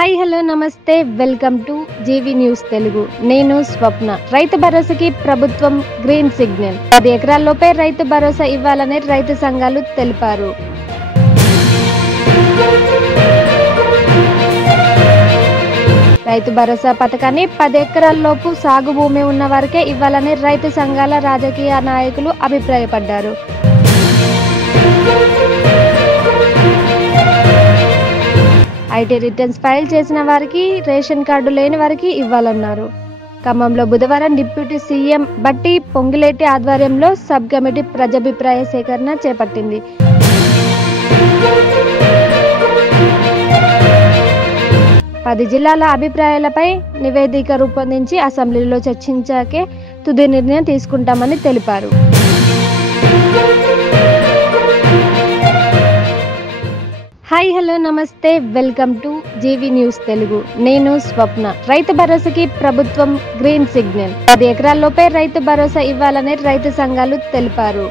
Hi hello నమస్తే welcome to GV news Telugu. నేను స్వప్న. రైతు భరోసాకి ప్రభుత్వం గ్రీన్ సిగ్నల్. 10 ఎకరాల్లోపే రైతు భరోసా ఇవ్వాలని రైతు సంఘాలు తెలిపారు. రైతు భరోసా పథకాన్ని 10 ఎకరాల్లోపు సాగు భూమి ఉన్న వారికే ఇవ్వాలని రైతు సంఘాల రాజకీయ నాయకులు అభిప్రాయపడ్డారు. ఐటీ రిటర్న్స్ ఫైల్ చేసిన వారికి, రేషన్ కార్డు లేని వారికి ఇవ్వాలన్నారు. ఖమ్మంలో బుధవారం డిప్యూటీ సీఎం బట్టి పొంగిలేటి ఆధ్వర్యంలో సబ్ కమిటీ ప్రజాభిప్రాయ సేకరణ చేపట్టింది. పది జిల్లాల అభిప్రాయాలపై నివేదిక రూపొందించి అసెంబ్లీలో చర్చించాకే తుది నిర్ణయం తీసుకుంటామని తెలిపారు. హాయ్ హలో నమస్తే welcome to GV news Telugu. నేను స్వప్న. రైతు భరోసాకి ప్రభుత్వం గ్రీన్ సిగ్నల్. 10 ఎకరాల్లోపే రైతు భరోసా ఇవ్వాలని రైతు సంఘాలు తెలిపారు.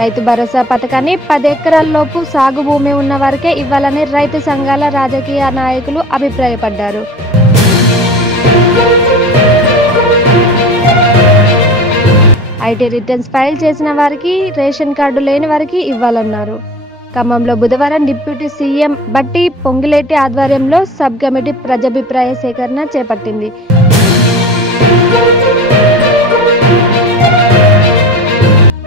రైతు భరోసా పథకాన్ని 10 ఎకరాల్లోపు సాగు భూమి ఉన్న వారికే ఇవ్వాలని రైతు సంఘాల రాజకీయ నాయకులు అభిప్రాయపడ్డారు. ఐటీ రిటర్న్స్ ఫైల్ చేసిన వారికి, రేషన్ కార్డు లేని వారికి ఇవ్వాలన్నారు. ఖమ్మంలో బుధవారం డిప్యూటీ సీఎం బట్టి పొంగిలేటి ఆధ్వర్యంలో సబ్ కమిటీ ప్రజాభిప్రాయ సేకరణ చేపట్టింది.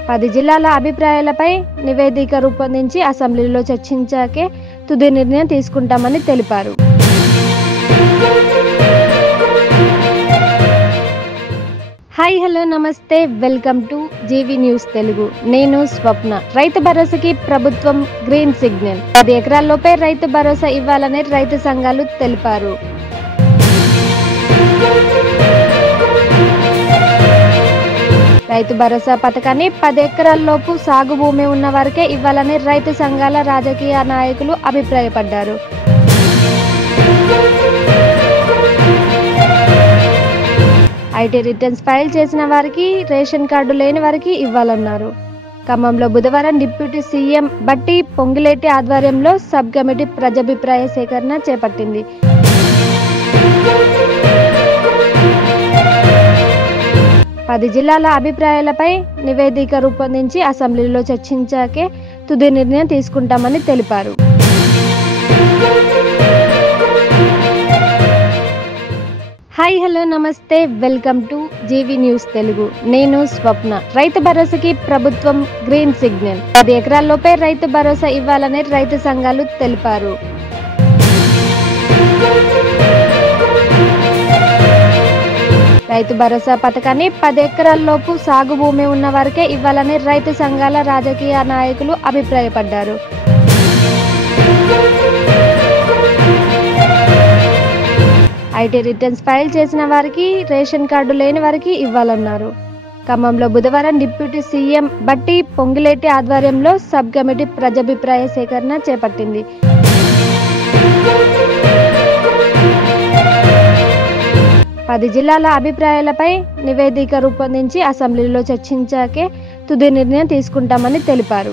పది జిల్లాల అభిప్రాయాలపై నివేదిక రూపొందించి అసెంబ్లీలో చర్చించాకే తుది నిర్ణయం తీసుకుంటామని తెలిపారు. హాయ్ హలో నమస్తే welcome to GV news Telugu. నేను స్వప్న. రైతు భరోసాకి ప్రభుత్వం గ్రీన్ సిగ్నల్. 10 ఎకరాల్లోపే రైతు భరోసా ఇవ్వాలని రైతు సంఘాలు తెలిపారు. రైతు భరోసా పథకాన్ని 10 ఎకరాల్లోపు సాగు భూమి ఉన్న వారికే ఇవ్వాలని రైతు సంఘాల రాజకీయ నాయకులు అభిప్రాయపడ్డారు. ఐటీ రిటర్న్స్ ఫైల్ చేసిన వారికి, రేషన్ కార్డు లేని వారికి ఇవ్వాలన్నారు. ఖమ్మంలో బుధవారం డిప్యూటీ సీఎం బట్టి పొంగిలేటి ఆధ్వర్యంలో సబ్ కమిటీ ప్రజాభిప్రాయ సేకరణ చేపట్టింది. పది జిల్లాల అభిప్రాయాలపై నివేదిక రూపొందించి అసెంబ్లీలో చర్చించాకే తుది నిర్ణయం తీసుకుంటామని తెలిపారు. హాయ్ హలో నమస్తే welcome to GV news Telugu. నేను స్వప్న. రైతు భరోసాకి ప్రభుత్వం గ్రీన్ సిగ్నల్. 10 ఎకరాల్లోపే రైతు భరోసా ఇవ్వాలని రైతు సంఘాలు తెలిపారు. రైతు భరోసా పథకాన్ని 10 ఎకరాల్లోపు సాగు భూమి ఉన్న వారికే ఇవ్వాలని రైతు సంఘాల రాజకీయ నాయకులు అభిప్రాయపడ్డారు. ఐటీ రిటర్న్స్ ఫైల్ చేసిన వారికి, రేషన్ కార్డు లేని వారికి ఇవ్వాలన్నారు. ఖమ్మంలో బుధవారం డిప్యూటీ సీఎం బట్టి పొంగిలేటి ఆధ్వర్యంలో సబ్ కమిటీ ప్రజాభిప్రాయ సేకరణ చేపట్టింది. పది జిల్లాల అభిప్రాయాలపై నివేదిక రూపొందించి అసెంబ్లీలో చర్చించాకే తుది నిర్ణయం తీసుకుంటామని తెలిపారు.